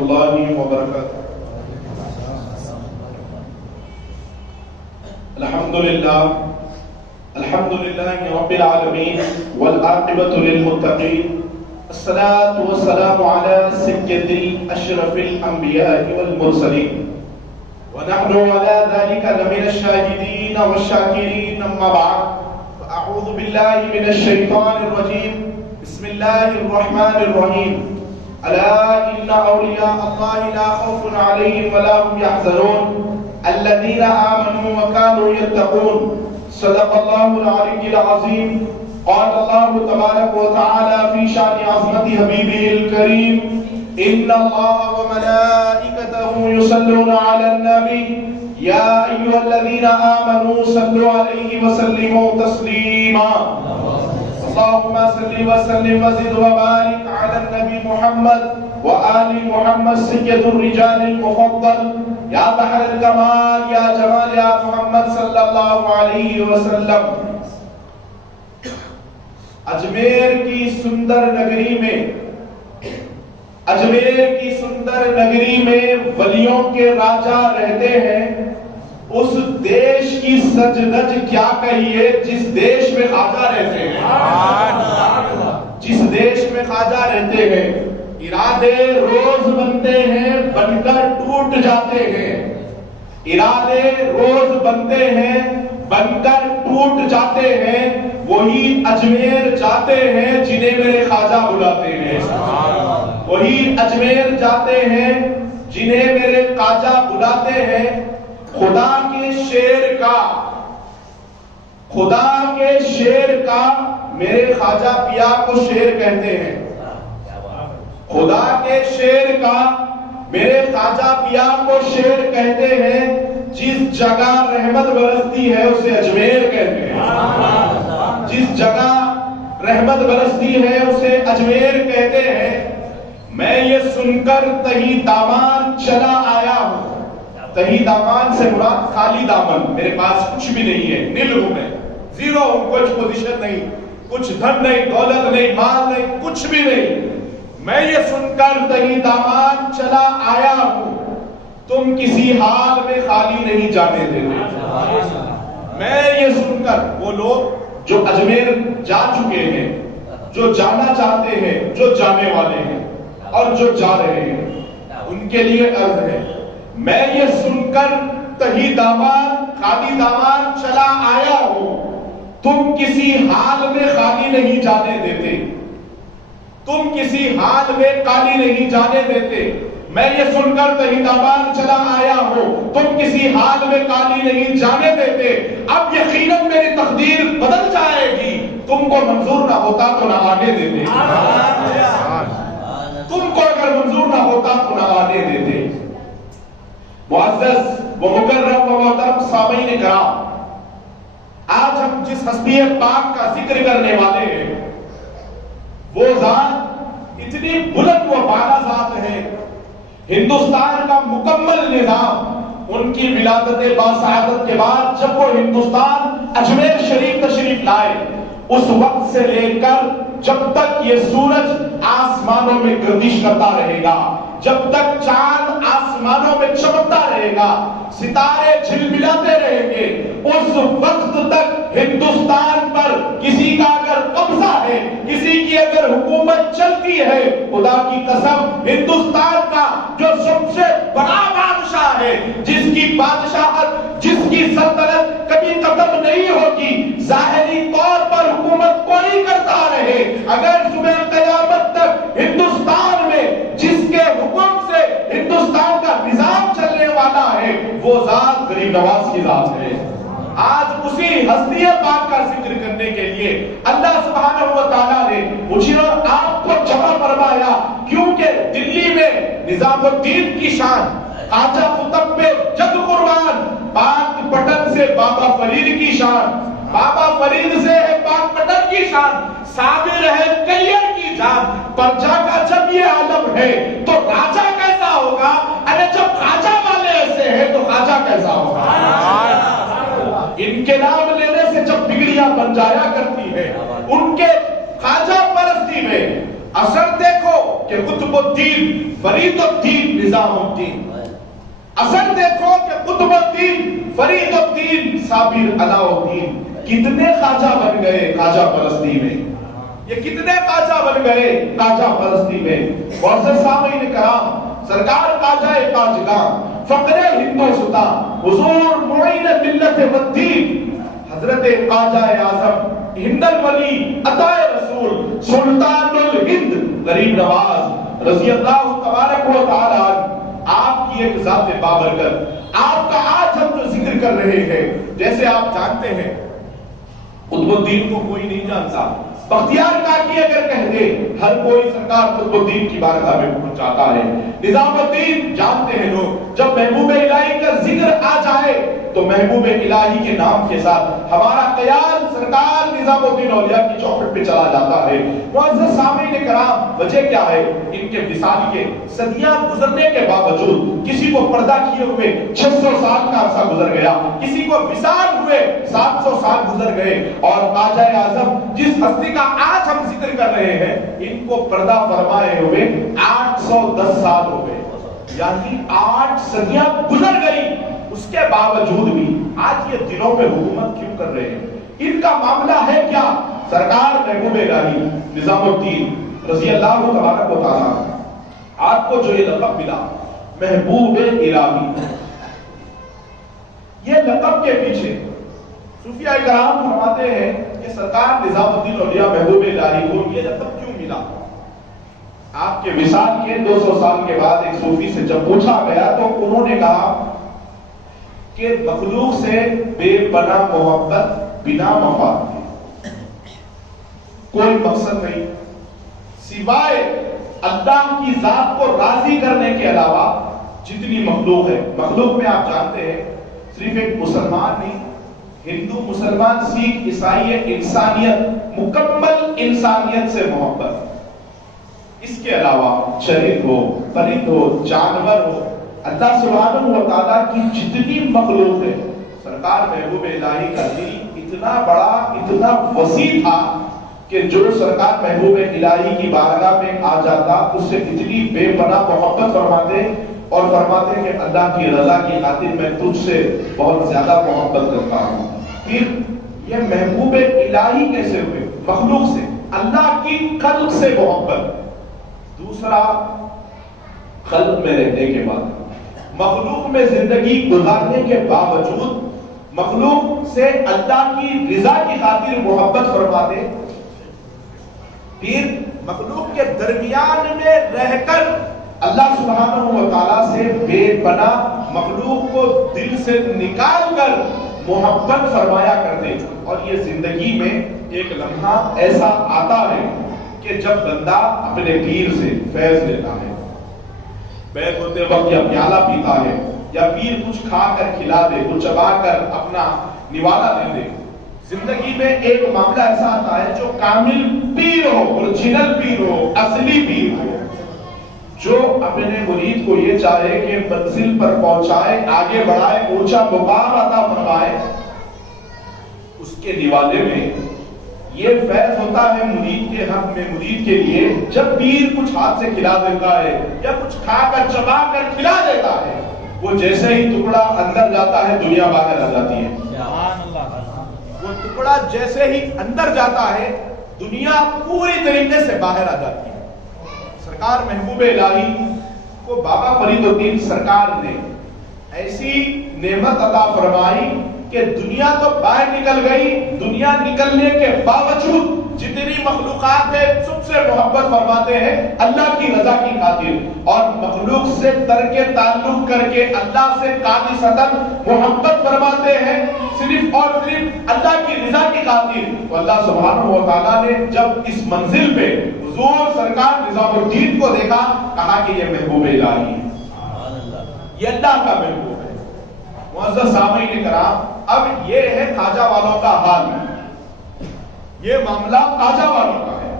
الله وبركاته. الحمد لله رب العالمين والعاقبة للمتقين. الصلاة والسلام على سيد أشرف الأنبياء والمرسلين ونحن على ذلك لمن الشاهدين والشاكرين. أما بعد فأعوذ بالله من الشيطان الرجيم. بسم الله الرحمن الرحيم. ألا إن أولياء الله لا خوف عليهم ولا هم يحزنون الذين آمنوا وكانوا يتقون. صدق الله العلي العظيم. قال الله تبارك وتعالى في شأن عظمة حبيبه الكريم: إن الله وملائكته يصلون على النبي يا أيها الذين آمنوا صلوا عليه وسلموا تسليما. اللهم صل وسلم وزد وبارك على النبي محمد وآل محمد سيد الرجال المفضل یا بحر الکمال یا جمال یا محمد صلی اللہ علیہ وسلم. اجمیر کی سندر نگری میں ولیوں کے راجہ رہتے ہیں. اس دیش کی سج دج کیا کہیے جس دیش میں خواجہ رہتے ہیں. جس دیش میں خواجہ رہتے ہیں ارادے روز بنتے ہیں بن کر ٹوٹ جاتے ہیں. ارادے روز بنتے ہیں بن کر ٹوٹ جاتے ہیں. وہی اجمیر جاتے ہیں جنہیں میرے خواجہ بلاتے ہیں. وہی اجمیر جاتے ہیں جنہیں میرے خواجہ بلاتے ہیں. خدا کے شیر کا میرے خواجہ پیا کو شیر کہتے ہیں. خدا کے شیر کا میرے خواجہ پیا کو شیر کہتے ہیں. جس جگہ رحمت برستی ہے اسے اجمیر کہتے ہیں. جس جگہ رحمت برستی ہے اسے اجمیر کہتے ہیں. میں یہ سن کر تہی دامان چلا آیا ہوں. تہی دامان سے مراد خالی دامن. میرے پاس کچھ بھی نہیں ہے, نل ہوں میں, زیرو ہوں. کچھ پوزیشن نہیں, کچھ دھن نہیں, دولت نہیں, مال نہیں, کچھ بھی نہیں. میں یہ سن کر تہی دامان چلا آیا ہوں. تم کسی حال میں خالی نہیں جانے دیتے. میں یہ سن کر, وہ لوگ جو اجمیر جا چکے ہیں, جو جانا چاہتے ہیں, جو جانے والے ہیں اور جو جا رہے ہیں, ان کے لیے عرض ہے. میں یہ سن کر تہی دامان خالی دامان چلا آیا ہوں. تم کسی حال میں خالی نہیں جانے دیتے. تم کسی حال میں خالی نہیں جانے دیتے. میں یہ سن کر تہی دامان چلا آیا ہوں. تم کسی حال میں خالی نہیں جانے دیتے. اب یقیناً میری تقدیر بدل جائے گی. تم کو منظور نہ ہوتا تو نہ آنے دیتے. تم کو اگر منظور نہ ہوتا تو نہ آنے دیتے. معزز و مکرم و محترم سامعین کرام, آج ہم جس ہستی پاک کا ذکر کرنے والے ہیں وہ ذات اتنی بلند و بالا ذات ہے. ہندوستان کا مکمل نظام ان کی ولادت باسعادت کے بعد جب وہ ہندوستان اجمیر شریف تشریف لائے, اس وقت سے لے کر جب تک یہ سورج آسمانوں میں گردش کرتا رہے گا, جب تک چاند آسمانوں میں چمکتا رہے گا, ستارے جھلملاتے رہیں گے, اس وقت تک ہندوستان پر کسی کا اگر قبضہ ہے, کسی کی اگر حکومت چلتی ہے, خدا کی قسم ہندوستان کا جو سب سے بڑا بادشاہ ہے, جس کی بادشاہت, جس کی سلطنت کبھی ختم نہیں ہوگی, ظاہری طور پر حکومت کوئی کرتا رہے, اگر صبح قیامت تک ہندوستان میں جس کے حکم سے ہندوستان کا نظام چلنے والا ہے وہ ذات غریب نواز کی ذات ہے. آج اسی ہستی پاک کا ذکر کرنے کے لیے اللہ سبحانہ و تعالیٰ نے مجھے اور آپ کو جمع فرمایا, کیونکہ دلی میں نظام الدین کی شان, خواجہ قطب پہ جد قربان, پاک پٹن سے بابا فرید کی شان, بابا فرید سے ہے پاک پٹن کی شان, صابر ہے کلیئر کی جان. پرجا کا جب یہ عالم ہے تو راجہ کیسا ہوگا؟ ارے جب خواجہ والے ایسے ہیں تو خواجہ کیسا ہوگا؟ ان کے نام لینے سے جب بگڑیاں بن جایا کرتی ہے, ان کے خواجہ پرستی میں اثر دیکھو کہ قطب قطب الدین فرید الدین نظام الدین، اصل دیکھو کہ قطب الدین فرید الدین صابر علاء الدین کتنے خواجہ بن گئے خواجہ پرستی میں، یہ کتنے خواجہ بن گئے خواجہ پرستی میں۔ معزز سامعین کرام، سرکار خواجہ خواجگاں فقر ہندوستاں حضور معین ملت والدین حضرت خواجہ اعظم ہند الولی عطا رسول سلطان الہند غریب نواز رضی اللہ تبارک و تعالی عنہ، آپ کی ایک ذات بابرکت، آپ کا آج ہم جو ذکر کر رہے ہیں، جیسے آپ جانتے ہیں قطب الدین کو کوئی نہیں جانتا، بختیار کاکی اگر کہہ دے ہر کوئی سرکار قطب الدین کی بارگاہ میں پہنچ جاتا ہے۔ نظام الدین جانتے ہیں لوگ، جب محبوب الہی کا ذکر آ جائے تو محبوب الہی کے نام کے ساتھ ہمارا خیال سرکار نظام الدین اولیاء کی چوکھٹ پہ چلا جاتا ہے۔ معزز سامعین کرام، وجہ کیا ہے؟ ان کے وصال کے صدیاں گزرنے کے باوجود کسی کو پردہ کیے ہوئے 600 سال کا عرصہ گزر گیا، کسی کو وصال ہوئے 700 سال گزر گئے، اور خواجہ اعظم جس ہستی کا آج ہم ذکر کر رہے ہیں ان کو پردہ فرمائے ہوئے 810 سال ہو گئے، یعنی 8 صدیاں گزر گئی، اس کے باوجود بھی آج یہ دلوں پہ حکومت کیوں کر رہے ہیں؟ ان کا معاملہ ہے کیا؟ سرکار محبوب الہی نظام الدین رضی اللہ تبارک و تعالی، آپ کو جو یہ لقب ملا محبوب الہی، یہ لقب کے پیچھے صوفیاء کرام فرماتے ہیں کہ سرکار نظام الدین اولیاء محبوب الہی کو یہ لقب کیوں ملا؟ آپ کے وصال کے 200 سال کے بعد ایک صوفی سے جب پوچھا گیا تو انہوں نے کہا کہ مخلوق سے بے پناہ محبت بنا مفاد کے، کوئی مقصد نہیں سوائے اللہ کی ذات کو راضی کرنے کے علاوہ جتنی مخلوق ہے، مخلوق میں آپ جانتے ہیں صرف ایک مسلمان نہیں، ہندو مسلمان سکھ عیسائی، انسانیت مکمل انسانیت سے محبت، اس کے علاوہ چرند ہو پرند ہو جانور ہو، اللہ سبحانہ و تعالیٰ کی جتنی مخلوق ہے، سرکار محبوب الہی کا دل اتنا بڑا اتنا وسیع تھا کہ جو سرکار محبوب الہی کی بارگاہ میں آ جاتا اس سے اتنی بے پناہ محبت فرماتے اور فرماتے کہ اللہ کی رضا کی خاطر میں تجھ سے بہت زیادہ محبت کرتا ہوں۔ پھر یہ محبوب الہی کیسے ہوئے؟ مخلوق سے، اللہ کی خلق سے محبت۔ دوسرا، خلق میں رہنے کے بعد، مخلوق میں زندگی گزارنے کے باوجود مخلوق سے اللہ کی رضا کی خاطر محبت فرماتے، پھر مخلوق کے درمیان میں رہ کر اللہ سبحانہ و تعالیٰ سے بے پناہ مخلوق کو دل سے نکال کر محبت فرمایا کرتے۔ اور یہ زندگی میں ایک لمحہ ایسا آتا ہے کہ جب بندہ اپنے پیر سے فیض لیتا ہے، بیعت ہوتے وقت یا پیالہ پیتا ہے یا پیر کچھ کھا کر کھلا دے، کچھ چبا کر اپنا نوالا دے دے، زندگی میں ایک معاملہ ایسا آتا ہے جو کامل پیر ہو، اوریجنل پیر ہو، اصلی پیر ہو، جو اپنے مرید کو یہ چاہے کہ منزل پر پہنچائے، آگے بڑھائے، اونچا مقام عطا فرمائے، اس کے نوالے میں یہ فیض ہوتا ہے مرید کے حق میں، مرید کے لیے جب پیر کچھ ہاتھ سے کھلا دیتا ہے یا کچھ کھا کر چبا کر کھلا دیتا ہے، وہ جیسے ہی ٹکڑا اندر جاتا ہے دنیا باہر آ جاتی ہے۔ وہ ٹکڑا جیسے ہی اندر جاتا ہے دنیا پوری طریقے سے باہر آ جاتی ہے۔ سرکار محبوب الہی کو بابا فرید الدین سرکار نے ایسی نعمت عطا فرمائی کہ دنیا تو باہر نکل گئی، دنیا نکلنے کے باوجود جتنی مخلوقات ہیں سب سے محبت فرماتے ہیں اللہ کی رضا کی خاطر، اور مخلوق سے ترک تعلق کر کے اللہ سے خالصتاً محبت فرماتے ہیں صرف اور صرف اللہ کی رضا کی خاطر۔ تو اللہ سبحانہ و تعالیٰ نے جب اس منزل پہ حضور سرکار نظام الدین کو دیکھا، کہا کہ یہ محبوب الہی ہے، یہ اللہ کا محبوب ہے۔ معزز سامعین کرام، اب یہ ہے خواجہ والوں کا حال، یہ معاملہ خواجہ والوں کا ہے۔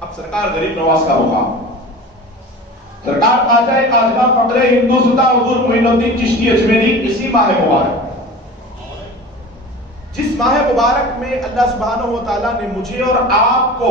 اب سرکار غریب نواز کا مقام، سرکار خواجہ خواجہ فقر ہندوستاں حضور معین الدین چشتی اجمیری اسی ماہ مبارک، جس ماہ مبارک میں اللہ سبحانہ و تعالیٰ نے مجھے اور آپ کو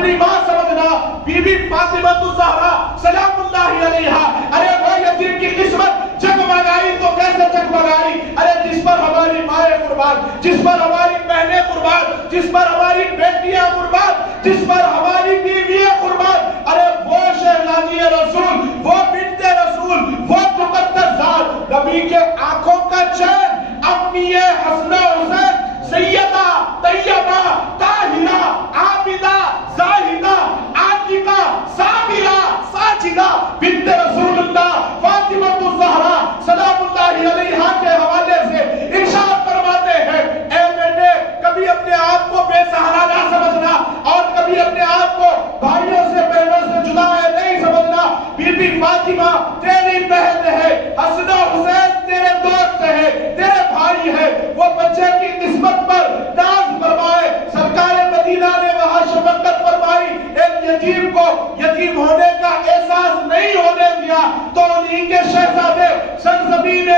اپنی ماں سمجھنا بی بی فاطمہ الزہرا سلام اللہ علیہا. ارے وہ یتیم کی قسمت جگمگائی تو کیسے جگمگائی؟ ارے جس پر ہماری مائیں قربان، جس پر ہماری بہنیں قربان، جس پر ہماری بیٹیاں قربان، جس پر ہماری بیویاں قربان، ارے وہ شہزادی رسول، وہ بنت رسول، وہ مقدس ذات، نبی کے آنکھوں کا چین، امی حسنہ حسین، سیدہ طیبہ طاہرہ عابدہ زاہدہ عاتقہ صابرہ ساجدہ بنت رسول اللہ فاطمہ الزہرا سلام اللہ علیہا کے حوالے سے ارشاد فرماتے ہیں، اے بیٹے کبھی اپنے آپ کو بے سہارا نہ سمجھنا اور کبھی اپنے آپ کو بھائیوں سے بہنوں سے جدا ہے نہیں سمجھنا. بی بی فاطمہ تیری بہن ہے، حسن و حسین تیرے دوست ہے، تیرے بھائی ہے. وہ بچے کی قسمت پر ناز فرمائے، سرکار مدینہ نے وہاں شفقت فرمائی، ایک یتیم کو یتیم ہونے کا احساس نہیں ہونے دیا تو انہیں کے شہزادے سرزمین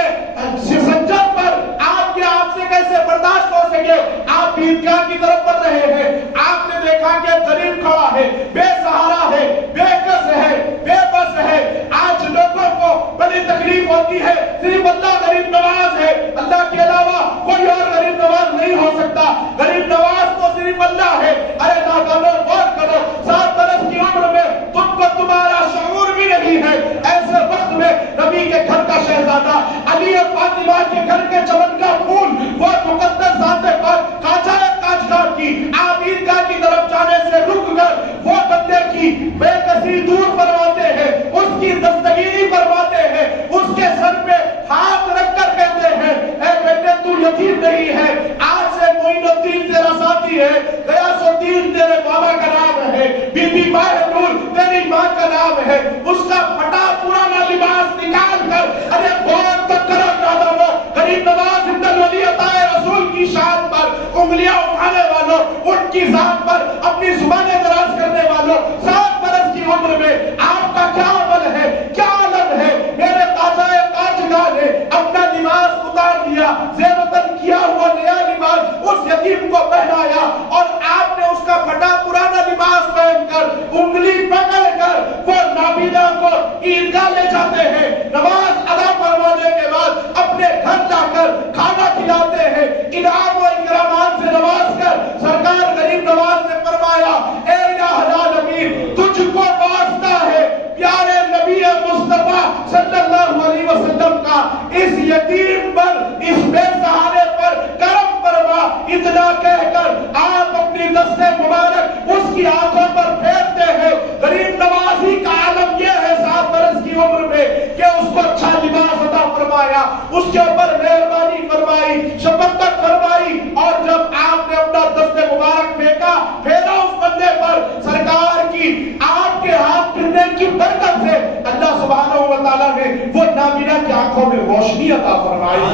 سنجد پر آپ سے کیسے برداشت ہو سکے؟ آپ عیدگاہ کی طرف بڑھ رہے ہیں، آپ نے دیکھا کہ غریب کھڑا ہے، بے سہارا ہے، بے کس ہے، بے بس ہے. آج لوگوں کو بڑی تکلیف ہوتی ہے، صرف اللہ غریب نواز ہے، اللہ کے علاوہ کوئی اور غریب نواز نہیں ہو سکتا، غریب نواز تو صرف اللہ ہے. ارے ناظرین غور کرو، 7 برس کی عمر میں تم کو تمہارا شعور بھی نہیں ہے. ایسے وقت میں نبی کے گھر کا شہزادہ علی فاطمہ کے گھر کے چمن کا پھول، وہ مقدس ذات پاک قاجہ قاجگاہ کی عابدگاہ کی طرف جانے سے رک کر وہ بندے کی بے کسی دور فرماتے ہیں، اس کی دستگیری فرماتے ہیں، اس کے سر پہ ہاتھ رکھ کر کہتے ہیں، اے بیٹے تو یتیم نہیں ہے، آج سے معین الدین تیرا ساتھی ہے، غیاث الدین تیرے بابا کا نام ہے، بی بی ماہ نور تیری ماں کا نام ہے. اس کا پھٹا پرانا لباس نکال کر ارے بہت تک کرم نادانو غریب نواز زندہ ولی عطا رسول کی شان پر انگلیاں اٹھانے والوں، ان کی ذات پر اپنی زبانیں دراز کرنے والوں، 7 برس کی عمر میں آپ کا کیا عمل ہے، کیا عالم ہے؟ میرے قاجہ قاجگاہ نے اپنا لباس اتار دیا، زیر و تن کیا ہوا نیا لباس اس یتیم کو پہنایا اور آپ نے اس کا پھٹا پرانا لباس پہن کر انگلی پکڑ کر وہ نابینا کو عیدگاہ لے جاتے ہیں. نماز ادا فرمانے کے بعد اپنے گھر جا کر کھانا کھلاتے ہیں، انعام و اکرامات سے نواز کر. سرکار غریب نواز نے فرمایا، اے الہ العالمین تجھ کو واسطہ ہے پیارے نبی مصطفیٰ صلی اللہ علیہ وسلم کا، اس یتیم پر، اس بے سہارے پر کرم فرما. اتنا کہہ کر آپ اپنی دست مبارک اس کی آنکھوں پر پھیرتے ہیں. غریب نوازی کا عالم یہ ہے 7 برس کی عمر میں کہ اس کو اچھا لباس عطا فرمایا، اس کے اوپر مہربانی فرمائی، شفقت فرمائی، اور جب آپ نے اپنا دست مبارک پھیرا اس بندے پر، سرکار کی آپ کے ہاتھ پھرنے کی برکت سے اللہ سبحانہ و تعالیٰ نے وہ نابینا کی آنکھوں میں روشنی عطا فرمائی،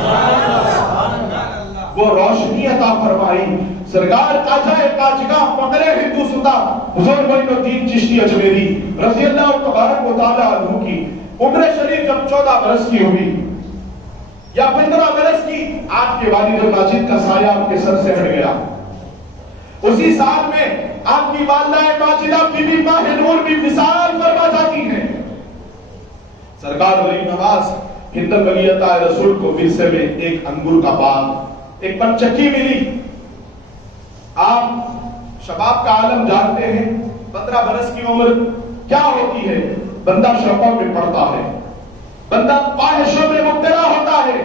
وہ روشنی عطا فرمائی. سرکار قاجہ قاجگاہ فقر ہندوستہ حضور معین الدین چشتی اجمیری رضی اللہ تبارک و تعالی عنہ کی عمر شریف جب 14 برس کی ہوئی یا 15 برس کی، آپ کے والد ماجد کا سایہ آپ کے سر سے ہٹ گیا. اسی سال میں آپ کی والدہ ماجدہ بی بی ماہ نور بھی وصال فرما جاتی ہیں. سرکار غریب نواز ہند ولی عطا رسول کو ورثے میں ایک انگور کا باغ، ایک پنچکی ملی. آپ شباب کا عالم جانتے ہیں، 15 برس کی عمر کیا ہوتی ہے؟ بندہ شوقوں میں پڑتا ہے، بندہ خواہشوں میں مبتلا ہوتا ہے،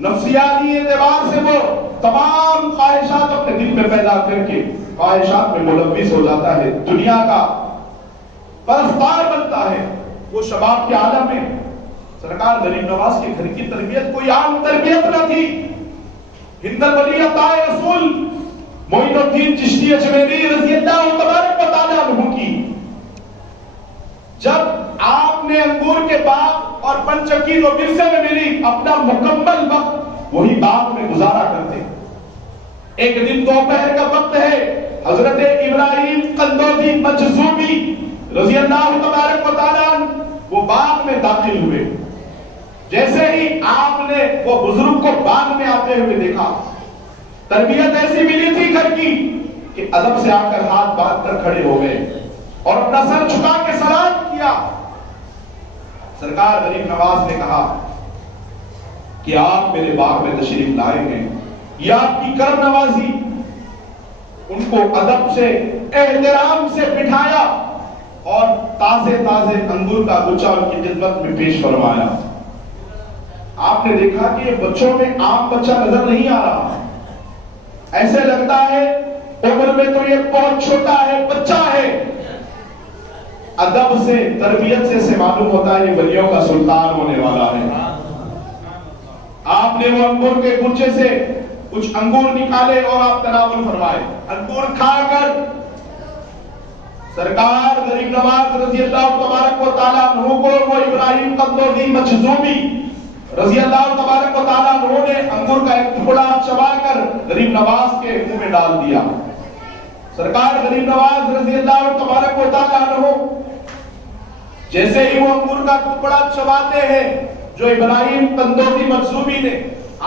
نفسیاتی اعتبار سے وہ تمام خواہشات اپنے دل میں پیدا کر کے خواہشات میں ملوث ہو جاتا ہے، دنیا کا پرستار بنتا ہے. وہ شباب کے عالم میں سرکار غریب نواز کے گھر کی تربیت کوئی عام تربیت نہ تھی. ہند ولی عطا رسول معین الدین چشتی اجمیری رضی اللہ تبارک و تعالی عنہ کی جب آپ نے انگور کے باغ اور پنچکی جو ورثے میں ملی، اپنا مکمل وقت وہی باغ میں گزارا کرتے. ایک دن دوپہر کا وقت ہے، حضرت ابراہیم قندوزی مجذوبی رضی اللہ تبارک و تعالی عنہ وہ باغ میں داخل ہوئے. جیسے ہی آپ نے وہ بزرگ کو باغ میں آتے ہوئے دیکھا، تربیت ایسی ملی تھی گھر کی کہ ادب سے آ کر ہاتھ باندھ کر کھڑے ہو گئے اور اپنا سر جھکا کے سلام کیا. سرکار غریب نواز نے کہا کہ آپ میرے باغ میں تشریف لائے ہیں، یہ آپ کی کرم نوازی. ان کو ادب سے احترام سے بٹھایا اور تازے انگور کا گچھا ان کی خدمت میں پیش فرمایا. آپ نے دیکھا کہ بچوں میں عام بچہ نظر نہیں آ رہا، ایسے لگتا ہے عمر میں تو یہ بہت چھوٹا ہے، بچہ ہے. ادب سے تربیت سے معلوم ہوتا ہے یہ ولیوں کا سلطان ہونے والا ہے. آپ نے وہ انگور کے گچھے سے کچھ انگور نکالے اور آپ تناول فرمائے. انگور کھا کر سرکار غریب نواز رضی اللہ تبارک و تعالیٰ عنہ کو وہ ابراہیم قندوزی مجذوبی رضی اللہ تبارک و تعالیٰ عنہ نے انگور کا ایک ٹکڑا چبا کر غریب نواز کے منہ میں ڈال دیا. سرکار غریب نواز رضی اللہ تبارک و تعالیٰ عنہ جیسے ہی وہ انگور کا ٹکڑا چباتے ہیں جو ابراہیم قندوزی مجذوبی نے،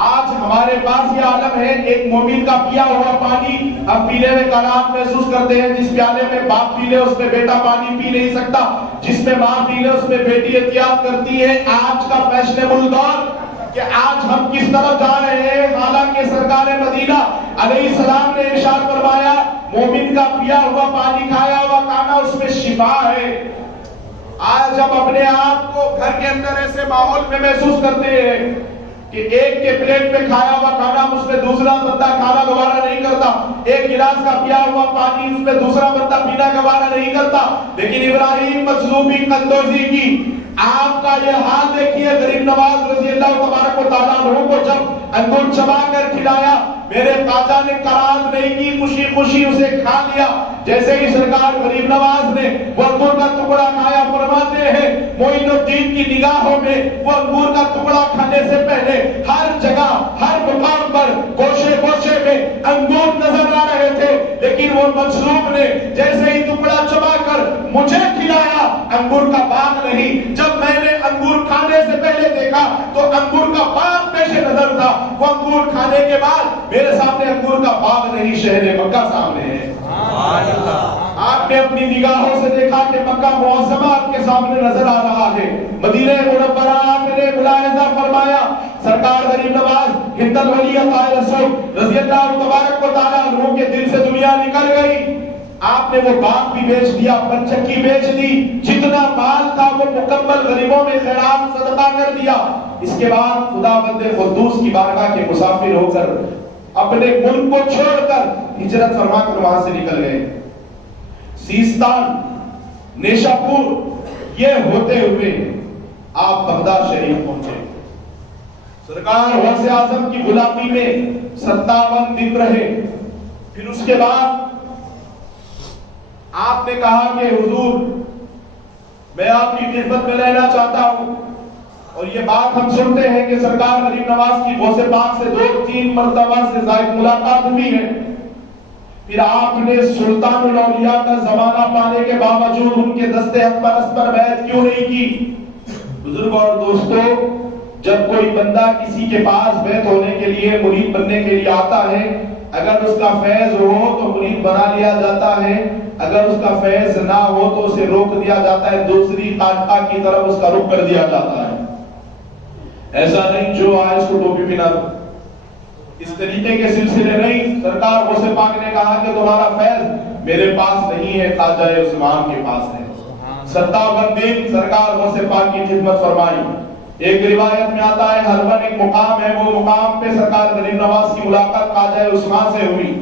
آج ہمارے پاس یہ عالم ہے، ایک مومن کا پیا ہوا پانی ہم پینے میں کراہت محسوس کرتے ہیں. جس پیالے میں باپ پی لے اس میں بیٹا پانی پی نہیں سکتا، جس میں ماں پی لے اس میں بیٹی احتیاط کرتی ہے. آج کا فیشنیبل دور کہ آج ہم کس طرف جا رہے ہیں. حالانکہ سرکار مدینہ علیہ السلام نے ارشاد فرمایا مومن کا پیا ہوا پانی کھایا ہوا کھانا اس میں شفا ہے. آج ہم اپنے آپ کو گھر کے اندر ایسے ماحول میں محسوس کرتے ہیں کہ ایک کے پلیٹ میں کھایا ہوا کھانا اس میں دوسرا بندہ کھانا گوارا نہیں کرتا، ایک گلاس کا پیا ہوا پانی اس میں دوسرا بندہ پینا گوارا نہیں کرتا. لیکن ابراہیم مجذوبی قندوزی کی آپ کا یہ حال دیکھیے. غریب نواز رضی اللہ تبارک و تعالیٰ عنہ کو جب انگور چبا کر کھلایا میرے خواجہ نے کراہت نہیں کی، خوشی خوشی اسے کھا لیا. جیسے ہی سرکار غریب نواز نے وہ انگور کا ٹکڑا کھایا، فرماتے ہیں معین الدین کی نگاہوں میں وہ انگور کا ٹکڑا کھانے سے پہلے ہر جگہ ہر مقام پر گوشے گوشے میں انگور نظر آ رہے تھے. لیکن وہ مجذوب نے جیسے ہی ٹکڑا چبا کر مجھے کھلایا، انگور کا باغ نہیں. جب میں نے انگور کھانے سے پہلے دیکھا تو انگور کا باغ پیش نظر تھا. وہ انگور کھانے کے بعد میرے سامنے انگور کا باغ نہیں، شہر مکہ سامنے ہے. آپ نے اپنی نگاہوں سے دیکھا کہ مکہ معظمہ آپ کے سامنے نظر آ رہا ہے. مدینہ منورہ آپ نے ملاحظہ فرمایا سرکار غریب نواز ہند الولی عطائے رسول رضی اللہ تبارک و تعالیٰ عنہ کے دل سے دنیا نکل گئی. آپ نے وہ باغ بھی بیچ دیا، پنچکی بیچ دی، جتنا مال تھا وہ مکمل غریبوں میں خیرات صدقہ کر دیا. اس کے بعد خدا بند قدوس کی بارگاہ کے مسافر ہو کر اپنے ملک کو چھوڑ کر ہجرت فرما کر وہاں سے نکل گئے. سیستان، نیشا پور یہ ہوتے ہوئے آپ بغداد شریف پہنچے. سرکار غوث اعظم کی غلامی میں 57 دن رہے. پھر اس کے بعد آپ نے کہا کہ حضور میں آپ کی خدمت میں رہنا چاہتا ہوں. اور یہ بات ہم سنتے ہیں کہ سرکار غریب نواز کی غوث پاک سے 2-3 مرتبہ سے زائد ملاقات ہوئی ہے. پھر آپ نے سلطان الاولیاء کا زمانہ پانے کے باوجود ان کے دستے اکبر پر بیعت کیوں نہیں کی؟ بزرگ اور دوستو، جب کوئی بندہ کسی کے پاس بیعت ہونے کے لیے مرید بننے کے لیے آتا ہے، اگر اس کا فیض ہو تو مرید بنا لیا جاتا ہے، اگر اس کا فیض نہ ہو تو اسے روک دیا جاتا ہے، دوسری خانقاہ کی طرف اس کا رخ کر دیا جاتا ہے. ایسا نہیں جو آئے اس کو ٹوپی پہنا دو، اس طریقے کے سلسلے نہیں. سرکار غوث پاک نے کہا کہ تمہارا فیض میرے پاس نہیں ہے، خواجہ عثمان کے پاس ہے. 57 دن سرکار غوث پاک کی خدمت فرمائی. ایک روایت میں آتا ہے ہربن ایک مقام ہے، وہ مقام پہ سرکار غریب نواز کی ملاقات خواجہ عثمان سے ہوئی.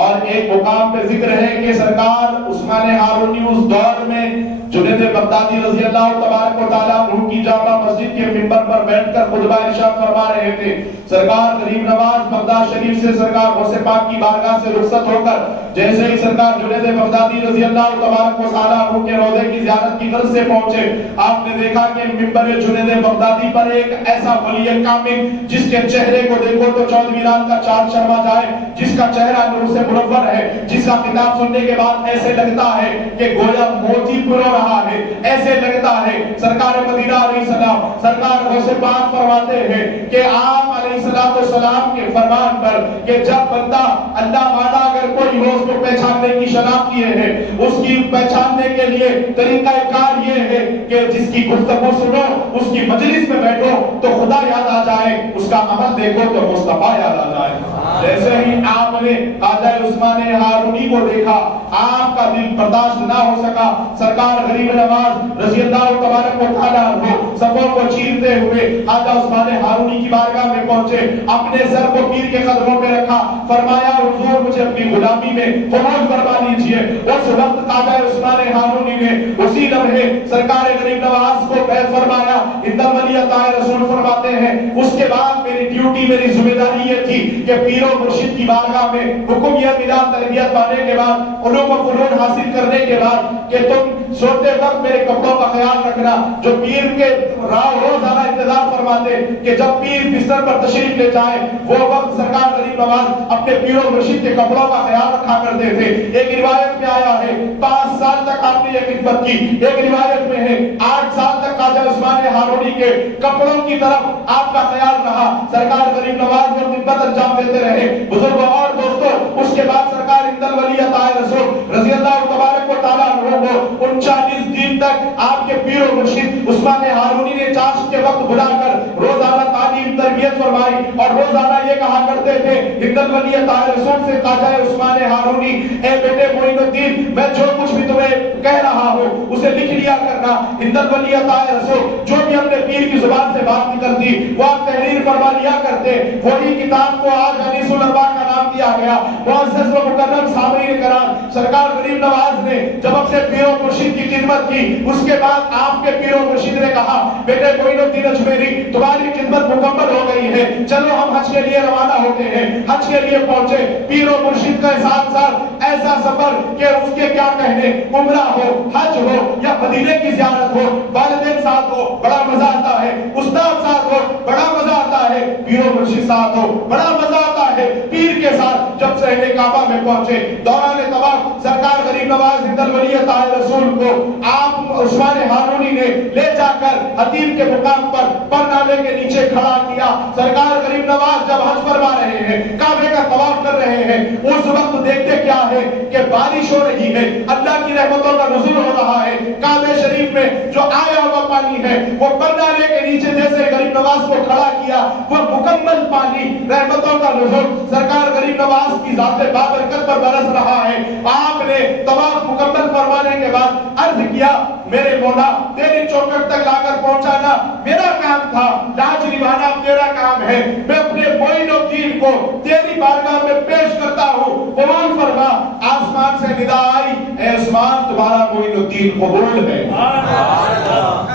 اور ایک مقام پہ ذکر ہے کہ سرکار عثمان ہارونی اس دور میں جنید بغدادی رضی اللہ تبارک و تعالیٰ عنہ کی جامع مسجد کے منبر پر بیٹھ کر خطبہ ارشاد فرما رہے تھے. سرکار غریب نواز بغداد شریف سے سرکار غوث پاک کی بارگاہ سے رخصت ہو کر جیسے ہی سرکار جنید بغدادی رضی اللہ تبارک و تعالیٰ عنہ کے روضے کی زیارت کی غرض سے پہنچے، آپ نے دیکھا کہ منبر جنید بغدادی پر ایک ایسا ولی کامل جس کے چہرے کو دیکھو تو 14 رات کا چاند شرما جائے، جس کا چہرہ نور سے منور ہے، جس کا خطاب سننے کے بعد ایسے لگتا ہے کہ گویا موتی پرو رہا ہے، ایسے لگتا ہے سرکار مدینہ علیہ السلام سرکار غوث پاک فرماتے ہیں کہ آپ علیہ السلام کے فرمان پر کہ جب بندہ اللہ والا اگر کوئی ہو اس کو پہچاننے کی شناخت یہ ہے، اس کی پہچاننے کے لیے طریقہ کار یہ ہے کہ جس کی گفتگو سنو، اس کی مجلس میں بیٹھو تو خدا یاد آ جائے، اس کا عمل دیکھو تو مصطفیٰ یاد آ جائے۔ جیسے ہی آپ نے خواجہ عثمان ہارونی کو دیکھا، آپ کا دل برداشت نہ ہو سکا، سرکار غریب نواز رضی اللہ تبارک و تعالیٰ عنہ صفوں کو چیرتے ہوئے خواجہ عثمان ہارونی کی بارگاہ میں پہنچے، اپنے سر کو پیر کے قدموں پہ رکھا، فرمایا حضور مجھے اپنی غلامی میں قبول فرما لیجئے۔ اس وقت خواجہ عثمان ہارونی نے اسی لمحے سرکار غریب نواز کو بیعت فرمایا۔ ان الولیۃ رسول فرماتے ہیں اس کے بعد میری ڈیوٹی، میری ذمہ داری یہ تھی کہ پیر و مرشد کی بارگاہ میں حکم یہ ملا تربیت پانے کے بعد، علوم و فنون حاصل کرنے کے بعد کہ تم سوتے وقت میرے کپڑوں کا خیال رکھنا۔ جو پیر کے روزانہ انتظار فرماتے کہ جب پیر بستر پر تشریف لے جائے، وہ وقت سرکار غریب نواز اپنے پیر و مرشد کے کپڑوں کا خیال رکھا کرتے تھے۔ ایک روایت میں آیا ہے 5 سال تک آپ نے یہ خدمت کی، ایک روایت میں ہے 8 سال تک خواجہ عثمان ہارونی کے کپڑوں کی طرف آپ کا خیال رہا۔ سرکار غریب نواز وہ خدمت انجام دیتے رہے۔ بزرگوں اور دوستوں، اس کے بعد سرکار ان الولیۃ رسول رضی اللہ تبارک و تعالیٰ عنہ کو 39 دن تک آپ کے پیر و مرشد عثمان ہارونی نے چاشت کے وقت بلا کر روزانہ تعلیم تربیت فرمائی، اور روزانہ یہ کہا کرتے تھے ان الولیۃ رسول سے خواجہ عثمان ہارونی، اے بیٹے معین الدین، میں جو کچھ بھی تمہیں کہہ رہا ہوں اسے لکھ لیا کرنا۔ ان الولیۃ رسول جو بھی اپنے پیر کی زبان سے بات نکلتی وہ آپ تحریر فرما لیا کرتے۔ وہی کتاب کو آج انیس الاربعہ کا نام دیا گیا۔ معزز و مکرم سامعین کرام، سرکار غریب نواز نے جب اپنے پیر و مرشد کی خدمت کی، اس کے بعد آپ کے پیر و مرشد نے کہا بیٹے معین الدین اجمیری، تمہاری خدمت مکمل ہو گئی ہے، چلو ہم حج کے لیے روانہ ہوتے ہیں۔ حج کے لیے پہنچے، پیر و مرشد کا ساتھ ساتھ ایسا سفر کہ اس کے کیا کہنے، عمرہ ہو، حج ہو یا مدینے کی زیارت ہو، والدین ساتھ ہو بڑا مزہ آتا ہے، استاد ساتھ ہو بڑا مزہ آتا ہے، پیر و مرشد ساتھ ہو بڑا مزہ آتا ہے۔ پیر کے ساتھ جب صحن کعبہ میں پہنچے، دوران طواف سرکار غریب نواز ان الولیۃ رسول کو آپ عثمان ہارونی نے لے جا کر حتیم کے مقام پر پرنالے کے نیچے کھڑا کیا۔ سرکار غریب نواز جب حج فرما رہے ہیں، کعبے کا طواف کر رہے ہیں، اس وقت دیکھتے کیا ہے کہ بارش ہو رہی ہے، اللہ کی رحمتوں کا نزول ہو رہا ہے۔ کعبے شریف میں جو آیا ہوا پانی ہے وہ پرنالے کے نیچے جیسے غریب نواز کو کھڑا کیا، وہ مکمل پانی رحمتوں کا نزول سرکار غریب نواز کی ذات بابرکت پر برس رہا ہے۔ آپ نے طواف مکمل فرمانے کے بعد عرض کیا میرے مولا تیری چوکٹ تک لا کر پہنچانا میرا کام تھا، لاج نبھانا تیرا کام ہے، میں اپنے معین الدین کو تیری بارگاہ میں پیش کرتا ہوں، قبول فرما۔ آسمان سے ندا آئی اے عثمان تمہارا معین الدین قبول ہے،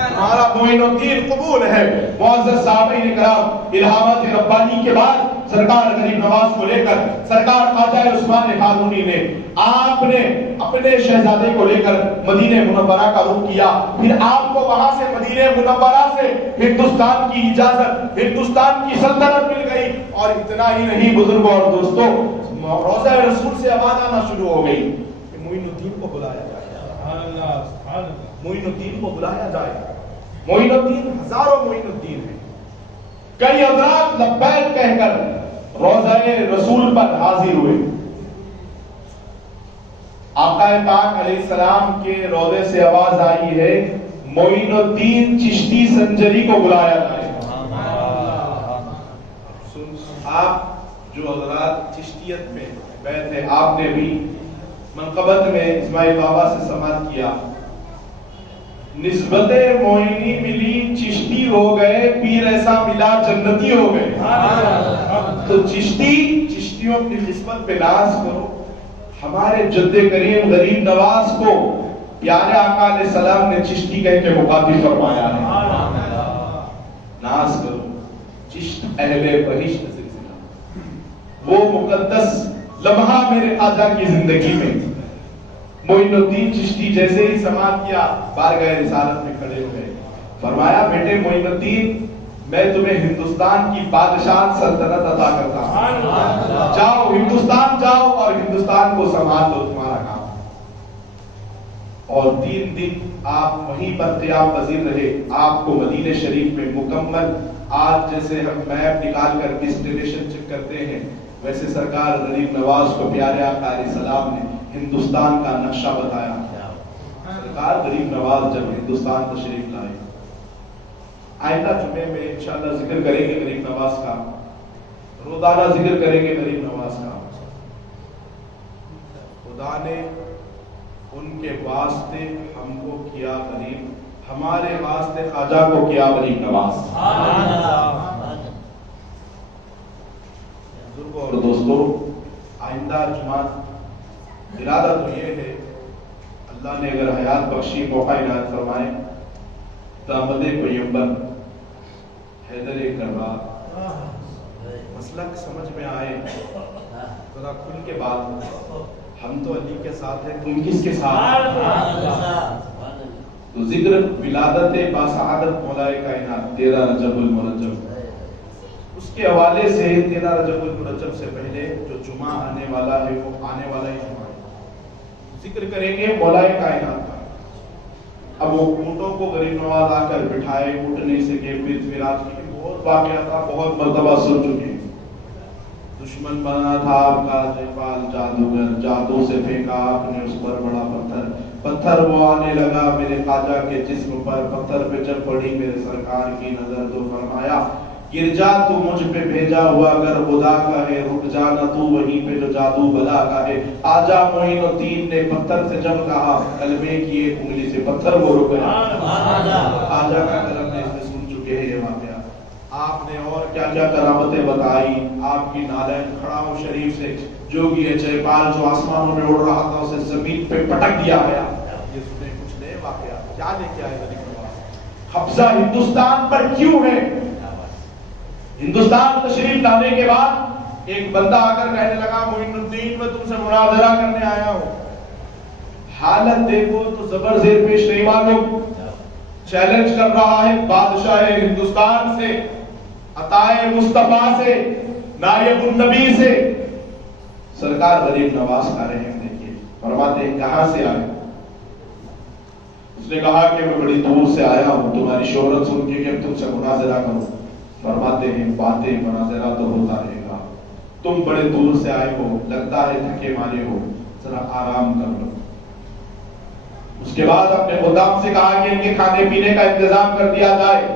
تمہارا معین الدین قبول ہے۔ معزز صحابین کرام، الہامات ربانی کے بعد سرکار غریب نواز کو لے کر سرکار خواجہ عثمان ہارونی نے آپ نے اپنے شہزادے کو لے کر مدینہ منورہ کا رخ کیا۔ پھر آپ کو وہاں سے مدینہ منورہ سے ہندوستان کی اجازت، ہندوستان کی سلطنت مل گئی۔ اور اتنا ہی نہیں بزرگوں اور دوستوں، روضہ رسول سے آواز آنا شروع ہو گئی کہ معین الدین کو بلایا جائے، معین الدین کو بلایا جائے۔ معین الدین ہزاروں معین الدین ہیں، کئی حضرات لبیک کہہ کر روضہ رسول پر حاضر ہوئے۔ آقا پاک علیہ السلام کے روضے سے آواز آئی ہے معین الدین چشتی سنجری کو بلایا جائے۔ آپ جو حضرات چشتیت میں بیٹھ ہیں، آپ نے بھی منقبت میں اسماعیل بابا سے سماعت کیا، نسبت معینی ملی چشتی ہو گئے، پیر ایسا ملا جنتی ہو گئے۔ تو چشتیوں اپنی قسمت پہ ناز کرو۔ ہمارے جد کریم غریب نواز کو پیارے آقا علیہ السلام نے چشتی کہہ کے مخاطب فرمایا ہے، ناز کرو۔ چشت اہل بہشت سلسلہ، وہ مقدس لمحہ میرے خواجہ کی زندگی میں۔ معین الدین چشتی جیسے ہی سماعت کیا بارگاہ رسالت میں کھڑے ہوئے، فرمایا بیٹے معین الدین میں تمہیں ہندوستان کی بادشاہ سلطنت عطا کرتا ہوں، جاؤ ہندوستان جاؤ اور ہندوستان کو سنبھال لو، تمہارا کام۔ اور 3 دن آپ وہیں پر قیام پذیر رہے. آپ کو مدینہ شریف میں مکمل آج جیسے ہم میپ نکال کر ڈیسٹینیشن چیک کرتے ہیں ویسے سرکار غریب نواز کو پیارے آقا علیہ السلام نے ہندوستان کا نقشہ بتایا. سرکار غریب نواز جب ہندوستان تشریف لائے, آئندہ جمعے میں انشاءاللہ ذکر کریں گے غریب نواز کا, روزانہ ذکر کریں گے غریب نواز کا. خدا نے ان کے واسطے ہم کو کیا غریب, ہمارے واسطے خواجہ کو کیا غریب نواز. بزرگوں اور دوستوں, آئندہ جمعہ ارادہ تو یہ ہے اللہ نے اگر حیات بخشی موقع عنایت فرمائے دامد پیمبر حیدر کربلا مسلک سمجھ میں آئے ذرا کھل کے بات, ہم تو علی کے ساتھ ہیں, تم کس کے ساتھ؟ تو ذکر ولادت باسعادت مولائے کائنات 13 رجب المرجب, اس کے حوالے سے 13 رجب المرجب سے پہلے جو جمعہ آنے والا ہے وہ آنے والا ہی جمعہ ہے. ذکر کریں گے مولائے کائنات کا. اب وہ اونٹوں کو غریب نواز آ کر بٹھائے, اونٹ نہیں سکے, پرتھویراج کی بہت واقعہ تھا, بہت مرتبہ سن چکے. دشمن بنا تھا آپ کا جیپال جادوگر, جادو سے پھینکا آپ نے اس پر بڑا پتھر, پتھر وہ آنے لگا میرے خواجہ کے جسم پر, پتھر پہ جب پڑی میرے سرکار کی نظر تو فرمایا گر جا تو مجھ پہ بھیجا ہوا اگر خدا کا ہے, رک جانا تو وہیں پہ جو جادو بلا کا ہے. آجا معین الدین نے پتھر سے جب کہا کلمے کی ایک انگلی سے پتھر وہ رک گیا. آجا کا کلم نے اس میں سن چکے ہیں یہ واقعہ. آپ نے اور کیا کیا کرامتیں بتائی, آپ کی نالین کھڑاؤ شریف سے جوگی جیپال جو آسمانوں میں اڑ رہا تھا اسے زمین پہ پٹک دیا گیا. یہ سنے کچھ نئے واقعہ کیا لے کے آئے غریب نواز. قبضہ ہندوستان پر کیوں ہے؟ ہندوستان تشریف لانے کے بعد ایک بندہ آ کر کہنے لگا معین الدین میں تم سے مناظرہ کرنے آیا ہوں. حالت دیکھو تو زبر زیر پیش نہیں معلوم, چیلنج کر رہا ہے بادشاہ ہندوستان سے, عطائے مصطفیٰ سے, نائب النبی سے. سرکار غریب نواز کا رحم دیکھیے, فرماتے ہیں کہاں سے آئے؟ اس نے کہا کہ میں بڑی دور سے آیا ہوں تمہاری شہرت سن کے کہ تم سے مناظرہ کروں. فرماتے ہیں باتیں مناظرہ تو ہوتا رہے گا, تم بڑے دور سے آئے ہو, لگتا ہے تھکے مارے ہو, ذرا آرام کر لو. اس کے بعد اپنے خدام سے کہا کہ ان کے کھانے پینے کا انتظام کر دیا جائے.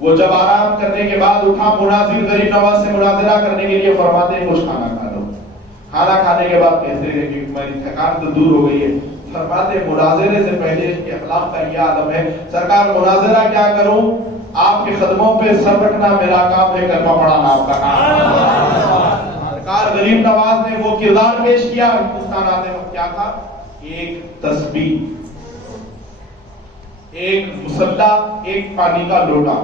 وہ جب آرام کرنے کے بعد اٹھا مناظر غریب نواز سے مناظرہ کرنے کے لیے, فرماتے ہیں کچھ کھانا کھا لو. کھانا کھانے کے بعد کہتے ہیں کہ میری تھکان تو دور ہو گئی ہے. فرماتے ہیں مناظرے سے پہلے اس کے اخلاق کا یہ عالم ہے, سرکار مناظرہ کیا کروں, آپ کے قدموں پہ سر رکھنا میرا کام ہے, کلمہ پڑھانا آپ کا کام. سرکار غریب نواز نے وہ کردار پیش کیا. ہندوستان آتے وقت کیا تھا, ایک تسبیح, ایک مسلح, ایک پانی کا لوٹا,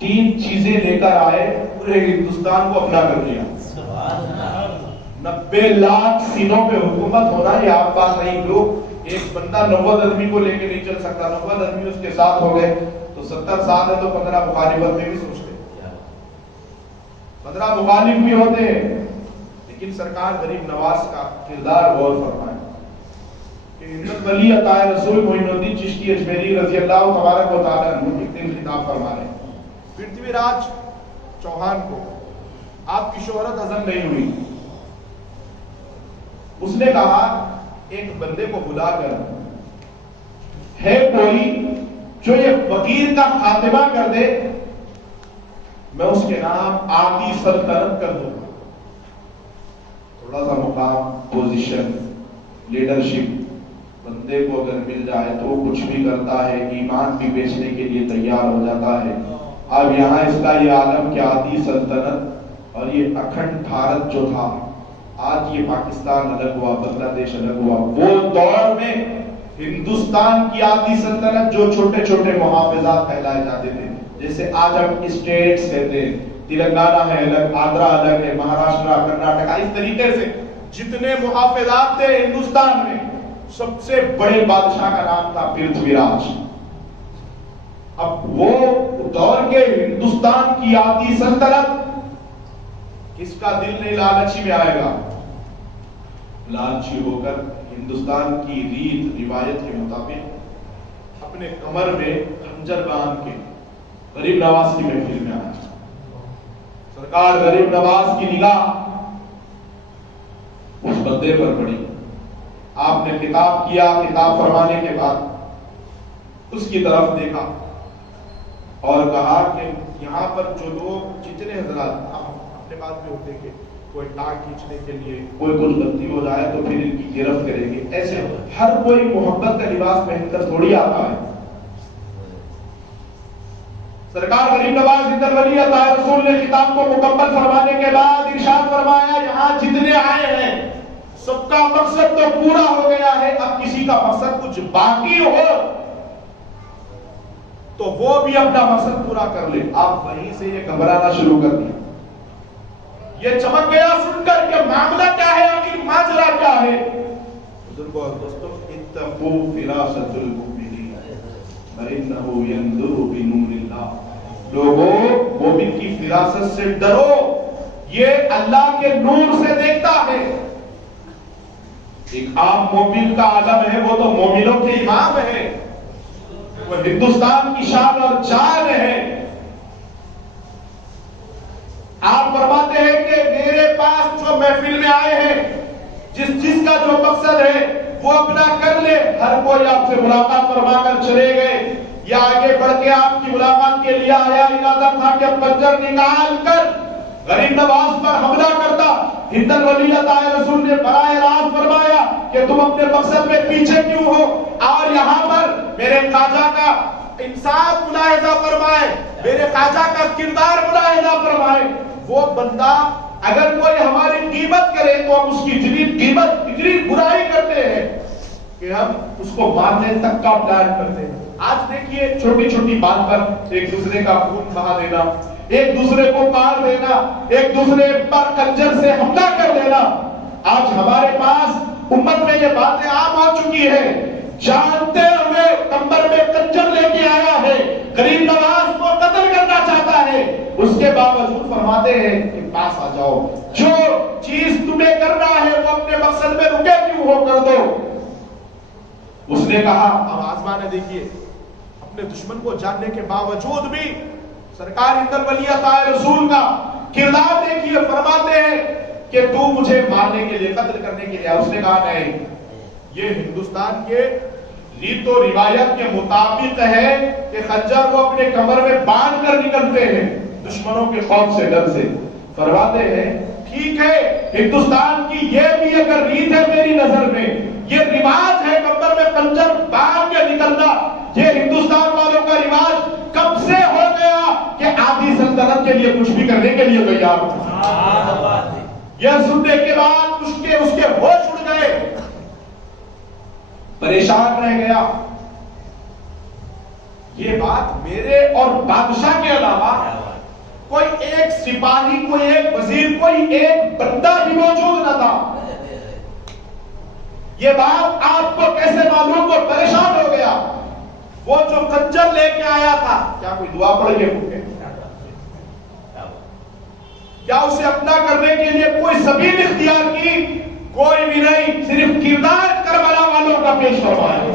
3 چیزیں لے کر آئے, پورے ہندوستان کو اپنا کر لیا. 90 لاکھ سینوں پہ حکومت ہونا یہ آپ بات نہیں. لوگ ایک بندہ 90 آدمی کو لے کے نہیں چل سکتا, 90 آدمی اس کے ساتھ ہو گئے تو 70 سال ہے تو 15 مخالفت میں بھی سوچتے, 15 مخالف بھی ہوتے ہیں. لیکن سرکار غریب نواز کا کردار غور فرمائے کہ ہمت ولی عطائے رسول معین الدین چشتی اجمیری رضی اللہ تبارک و تعالیٰ عنہ ایک دن خطاب فرما رہے ہیں پرتھوی راج چوہان کو, آپ کی شہرت ہضم نہیں ہوئی. اس نے کہا ایک بندے کو بلا کر, ہے کوئی جو یہ فقیر کا خاتمہ کر دے, میں اس کے نام آدی سلطنت کر دوں گا. تھوڑا سا مقام, پوزیشن, لیڈرشپ بندے کو اگر مل جائے تو وہ کچھ بھی کرتا ہے, ایمان بھی بیچنے کے لیے تیار ہو جاتا ہے. اب یہاں اس کا یہ عالم کہ آدی سلطنت اور یہ اکھنڈ بھارت جو تھا, آج یہ پاکستان الگ ہوا, بنگلہ دیش الگ ہوا, وہ دور میں ہندوستان کی آدھی سلطنت جو چھوٹے چھوٹے محافظات کہلائے جاتے تھے, جیسے آج ہم اسٹیٹس کہتے ہیں, تلنگانہ ہے الگ, آندھرا الگ ہے, مہاراشٹر, کرناٹک, اس طریقے سے جتنے محافظات تھے ہندوستان میں, سب سے بڑے بادشاہ کا نام تھا پرتھوی راج. اب وہ دور کے ہندوستان کی آدھی سلطنت, کس کا دل نہیں لالچی میں آئے گا. لالچی ہو کر ہندوستان کی ریت روایت کے مطابق اپنے کمر میں خنجر باندھ کے غریب نواز کی محفل میں آیا. سرکار غریب نواز کی نگاہ اس بندے پر پڑی. آپ نے خطاب کیا. خطاب فرمانے کے بعد اس کی طرف دیکھا اور کہا کہ یہاں پر جو لوگ جتنے حضرات اپنے بات میں ہوتے کہ کوئی ٹانگ کھینچنے کے لیے کوئی کچھ غلطی ہو جائے تو پھر ان کی گرفت کریں گے, ایسے ہر کوئی محبت کا لباس پہن کر تھوڑی آتا ہے. سرکار غریب نواز حیدر ولی عطا رسول نے خطاب کو مکمل فرمانے کے بعد ارشاد فرمایا یہاں جتنے آئے ہیں سب کا مقصد تو پورا ہو گیا ہے, اب کسی کا مقصد کچھ باقی ہو تو وہ بھی اپنا مقصد پورا کر لے. آپ وہیں سے یہ گھبرانا شروع کر دیا. یہ چمک گیا سن کر کہ معاملہ کیا ہے, آخر ماجرا کیا ہے. بزرگوں اور دوستوں, اتقوا فراست المؤمنین فإنہ ینظر بنور اللہ. لوگوں مومن کی فراست سے ڈرو, یہ اللہ کے نور سے دیکھتا ہے. ایک عام مومن کا عالم ہے, وہ تو مومنوں کے امام ہے, وہ ہندوستان کی شان اور جان ہے. آپ فرماتے ہیں کہ میرے پاس جو محفل میں آئے ہیں جس کا جو مقصد ہے وہ اپنا کر لے. ہر کوئی آپ سے ملاقات فرما کر چلے گئے یا آگے بڑھ کے آپ کی ملاقات کے لیے آیا, ارادہ تھا کہ خنجر نکال کر غریب نواز پر حملہ کرتا. حیدر ولی عطا رسول نے براہ راست فرمایا کہ تم اپنے مقصد میں پیچھے کیوں ہو, اور یہاں پر میرے خواجہ کا انصاف ملاحظہ فرمائے, میرے خواجہ کا کردار ملاحظہ فرمائے. وہ بندہ اگر کوئی ہماری قیمت کرے تو ہم اس کی اتنی برائی کرتے ہیں کہ ہم اس کو مارنے تک کا پلان کرتے ہیں. آج دیکھیے چھوٹی چھوٹی بات پر ایک دوسرے کا خون بہا دینا, ایک دوسرے کو مار دینا, ایک دوسرے پر خنجر سے حملہ کر دینا. آج ہمارے پاس امت میں یہ باتیں عام ہو چکی ہے. جانتے ہوئے کمر میں خنجر لے کے آیا ہے, غریب نواز کو قتل کرنا چاہتا ہے, اس کے باوجود فرماتے ہیں کہ پاس آ جاؤ, جو چیز تمہیں کرنا ہے وہ اپنے مقصد میں رکے کیوں ہو کر دو. اس نے کہا اب آزمانے دیکھیے, اپنے دشمن کو جاننے کے باوجود بھی سرکار حیدر ولی عطا رسول کا کردار دیکھیے. فرماتے ہیں کہ تو مجھے مارنے کے لیے, قتل کرنے کے لیے. اس نے کہا نہیں, یہ ہندوستان کے ریت و روایت کے مطابق ہے کہ خنجر کو اپنے کمر میں باندھ کر نکلتے ہیں دشمنوں کے خوف سے, ڈر سے. فرماتے ہیں ٹھیک ہے, ہندوستان کی یہ بھی اگر ریت ہے میری نظر میں, یہ رواج ہے کمر میں خنجر باندھ کے نکلنا, یہ ہندوستان والوں کا رواج کب سے ہو گیا کہ آدھی سلطنت کے لیے کچھ بھی کرنے کے لیے تیار ہو. یہ سننے کے بعد اس کے ہوش اڑ گئے, پریشان رہ گیا. یہ بات میرے اور بادشاہ کے علاوہ کوئی ایک سپاہی, کوئی ایک وزیر, کوئی ایک بندہ بھی موجود نہ تھا. یہ بات آپ کو کیسے معلوم؟ وہ پریشان ہو گیا. وہ جو خنجر لے کے آیا تھا, کیا کوئی دعا پڑھ کے پھوکے؟ کیا اسے اپنا کرنے کے لیے کوئی سبیل اختیار کی؟ کوئی بھی نہیں, صرف کردار کربلا والوں کا پیش فرمایا.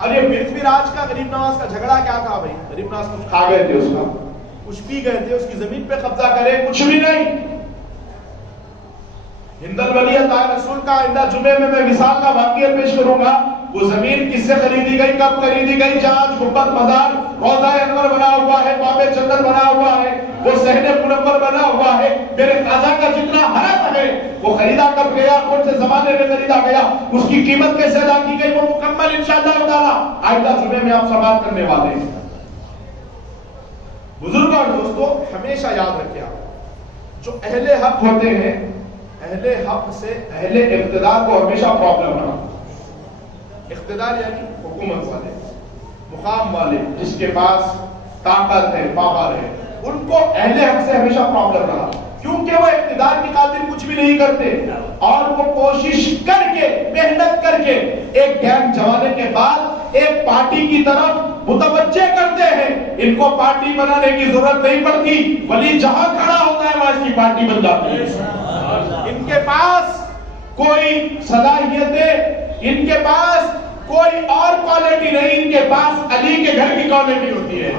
ارے پرتھوی راج کا غریب نواز کا جھگڑا کیا تھا بھائی؟ غریب نواز کچھ کھا گئے تھے, اس کا کچھ پی گئے تھے, اس کی زمین پہ قبضہ کرے, کچھ بھی نہیں. حیدر ولی عطا رسول کا آئندہ جمعے میں مثال کا واقعہ پیش کروں گا. وہ زمین کس سے خریدی گئی, کب خریدی گئی؟ جہاں گنبد مزار روضہ انور بنا ہوا ہے, باب جنت بنا ہوا ہے, وہ صحن منور بنا ہوا ہے, میرے خواجہ کا جتنا حرم ہے وہ خریدا کب گیا, کون سے زمانے میں خریدا گیا, اس کی قیمت کیسے ادا کی گئی, وہ مکمل انشاءاللہ تعالی آئندہ جمعے میں آپ سماعت کرنے والے ہیں. بزرگوں اور دوستوں, ہمیشہ یاد رکھیں, جو اہل حق ہوتے ہیں, اہل حق سے اہل اقتدار کو ہمیشہ پرابلم رہا. اقتدار یعنی حکومت والے, مقام والے, جس کے پاس طاقت ہے, پاور ہے, ان کو اہل حق سے ہمیشہ پرابلم رہا, کیونکہ وہ اقتدار کی خاطر کچھ بھی نہیں کرتے, اور وہ کوشش کر کے, محنت کر کے ایک گینگ جمانے کے بعد ایک پارٹی کی طرف متوجہ کرتے ہیں. ان کو پارٹی بنانے کی ضرورت نہیں پڑتی, ولی جہاں کھڑا ہوتا ہے وہاں اس کی پارٹی بن جاتی ہے. ان کے پاس کوئی صلاحیتیں، ان کے پاس کوئی اور کوالٹی نہیں، ان کے پاس علی کے گھر کی کوالٹی ہوتی ہے۔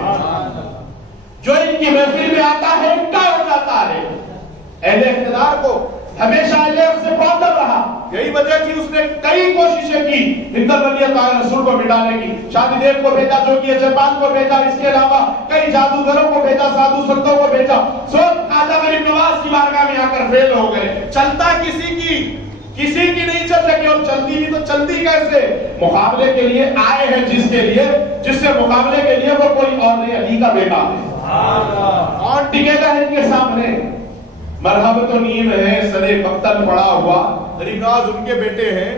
جو ان کی محفل میں آتا ہے اکٹھا ہو جاتا ہے۔ اہل اقتدار کو ہمیشہ اہل حق سے پرابلم رہا، یہی وجہ تھی اس نے کئی کوششیں کی ہند الولیت آل رسول کو مٹانے کی۔ شادی دیو کو بھیجا، جوگی جیپال کو بھیجا، اس کے علاوہ کئی جادوگروں کو بھیجا، سادھو سنتوں کو بھیجا، سب خواجہ غریب نواز کی بارگاہ میں آ کر فیل ہو گئے۔ چلتا کسی کی نہیں چل سکی، اور چلتی بھی تو چلتی کیسے؟ مقابلے کے لیے آئے ہیں جس سے مقابلے کے لیے وہ کوئی اور نہیں، علی کا بیٹا ہے۔ کون ٹکے گا ان کے سامنے؟ مرحبت و نیم ہے سرے مقتل پڑا ہوا، غریب نواز ان کے بیٹے ہیں،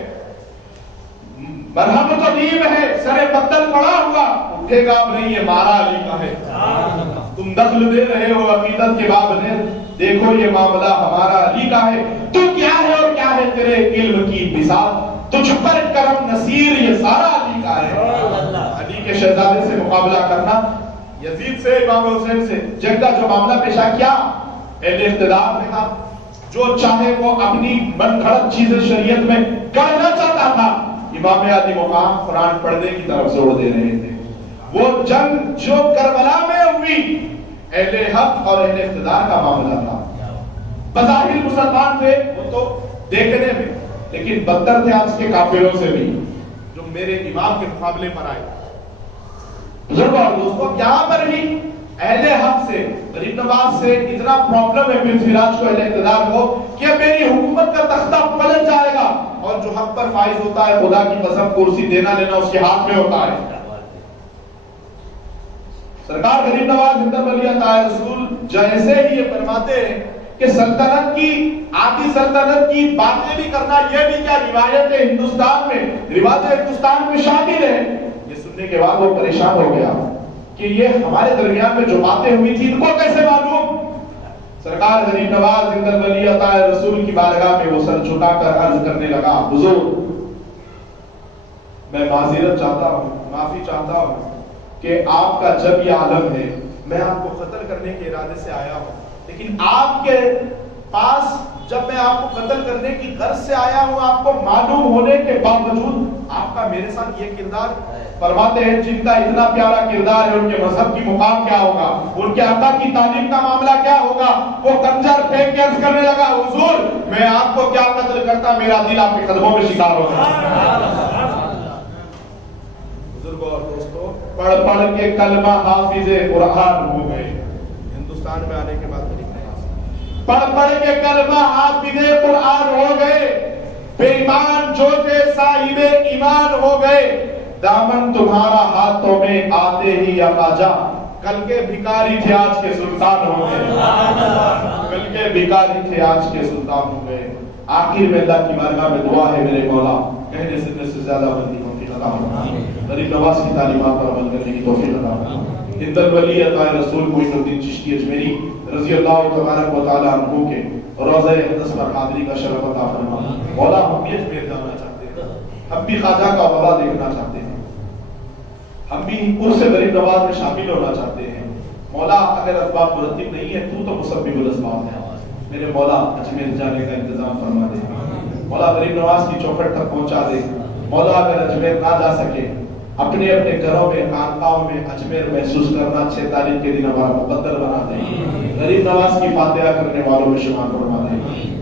مرحبت و نیم ہے سرے مقتل پڑا ہوا، اٹھے گا اب نہیں، یہ مارا علی کا ہے۔ تم دخل دے رہے ہو عقیدت کے باب نے، دیکھو یہ معاملہ ہمارا علی کا ہے۔ تو کیا ہے اور کیا ہے تیرے علم کی مثال، تجھ پر کرم نصیر یہ سارا علی کا ہے۔ علی کے شہزادے سے مقابلہ کرنا، یزید سے، امام حسین سے جنگ کا جو معاملہ پیشہ کیا، اہل اقتدار نے کہا جو چاہے وہ اپنی من گھڑت چیزیں شریعت میں کرنا چاہتا تھا، امام علی مقام قرآن پڑھنے کی طرف زور دے رہے تھے۔ وہ جنگ جو کربلا میں ہوئی، اہل حق اور اہل اقتدار کا معاملہ تھا۔ بظاہر مسلمان تھے وہ تو دیکھنے میں، لیکن بدتر تھے آج کے کافروں سے بھی جو میرے امام کے مقابلے پر آئے۔ بزرگوں اور دوستوں، یہاں پر بھی اہل حق سے، غریب نواز سے اتنا پرابلم ہے پرتھویراج کو، اہل اقتدار کو، کہ میری حکومت کا تختہ پلٹ جائے گا، اور جو حق پر فائز ہوتا ہے خدا کی قسم کرسی دینا لینا اس کے ہاتھ میں ہوتا ہے۔ سرکار غریب نواز ہند الولیت آل رسول جیسے ہی یہ فرماتے ہیں کہ سلطنت کی، آدھی سلطنت کی باتیں بھی کرنا، یہ بھی کیا روایت ہندوستان میں، رواج ہندوستان میں شامل ہے، یہ سننے کے بعد وہ پریشان ہو گیا کہ یہ ہمارے درمیان میں جو باتیں ہوئی تھی ان کو کیسے معلوم؟ سرکار غریب نواز ہند الولیت آل رسول کی بارگاہ میں وہ سر جھکا کر عرض کرنے لگا، حضور میں معذرت چاہتا ہوں، معافی چاہتا ہوں کہ آپ کا جب یہ عالم ہے، میں آپ کو قتل کرنے کے ارادے سے آیا ہوں، لیکن آپ کے پاس جب میں آپ کو قتل کرنے کی غرض سے آیا ہوں، آپ کو معلوم ہونے کے باوجود آپ کا میرے ساتھ یہ کردار، فرماتے ہیں جن کا اتنا پیارا کردار ہے ان کے مذہب کی مقام کیا ہوگا، ان کے آقا کی تعلیم کا معاملہ کیا ہوگا۔ وہ کنجر پھینک کے عرض کرنے لگا، حضور میں آپ کو کیا قتل کرتا، میرا دل آپ کے قدموں میں شکار ہو گیا۔ بزرگوں اور دوستوں، پڑھ پڑھ کے کلمہ حافظ قرآن ہو گئے۔ ہندوستان میں آنے کے بعد پڑھ پڑھ کے کلمہ حافظ قرآن ہو گئے، بے ایمان جو تھے صاحب ایمان ہو گئے۔ دامن تمہارا ہاتھوں میں آتے ہی یا خواجہ، کل کے بھکاری تھے آج کے سلطان ہو گئے، کل کے بھکاری تھے آج کے سلطان ہو گئے۔ آخر میں اللہ کی بارگاہ میں دعا ہے میرے مولا، کہنے سے زیادہ بندی ہوتی عطا فرما، غریب نواز کی تعلیمات پر عمل کرنے کی توفیق عطا فرما۔ ہند الولیت آل رسول معین الدین چشتی اجمیری رضی اللہ تبارک و تعالی عنہ کے روضہ اقدس پر حاضری کا شرف عطا فرما۔ مولا ہم بھی اجمیر جانا چاہتے ہیں، ہم بھی خواجہ کا وبا دیکھنا چاہتے ہیں، ہم بھی عرس غریب نواز میں شامل ہونا چاہتے ہیں۔ مولا اگر اسباب مرتب نہیں ہے تو مسبب الاسباب ہے، میرے مولا اجمیر جانے کا انتظام فرما دے، مولا غریب نواز کی چوکھٹ تک پہنچا دے۔ مولا اگر اجمیر نہ جا سکے، اپنے اپنے گھروں میں، خانقاہوں میں اجمیر محسوس کرنا 6 تاریخ کے دن ہمارا مقدر بنا دے۔ غریب نواز کی فاتحہ کرنے والوں میں شمار فرما دے،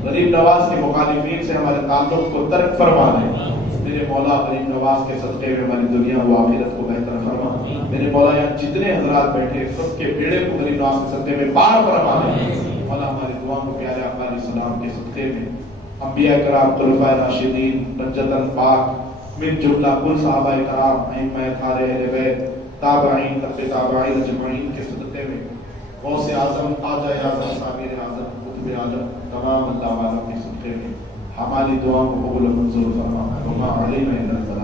غریب نواز کے مخالفین سے ہمارے تعلق کو ترک فرما دے۔ میرے مولا غریب نواز کے صدقے میں ہماری دنیا و آخرت کو بہتر فرما۔ میرے مولا یہاں جتنے حضرات بیٹھے سب کے بیڑے کو غریب نواز کے صدقے میں پار فرما دے۔ مولا ہماری دعا کو پیارے آقا علیہ السلام کے صدقے میں انبیاء کرام، خلفائے راشدین، نجدن پاک، من جملہ کل صحابہ کرام، ائمہ اطہار اہل بیت، تابعین، تبع تابعین اجمعین کے صدقے میں غوث اعظم، خواجہ اعظم، صابر اعظم، قطب اعظم، تمام اللہ والوں کے صدقے میں ہماری دعاؤں کو قبول و منظور فرما۔ وما علینا الا البلاغ۔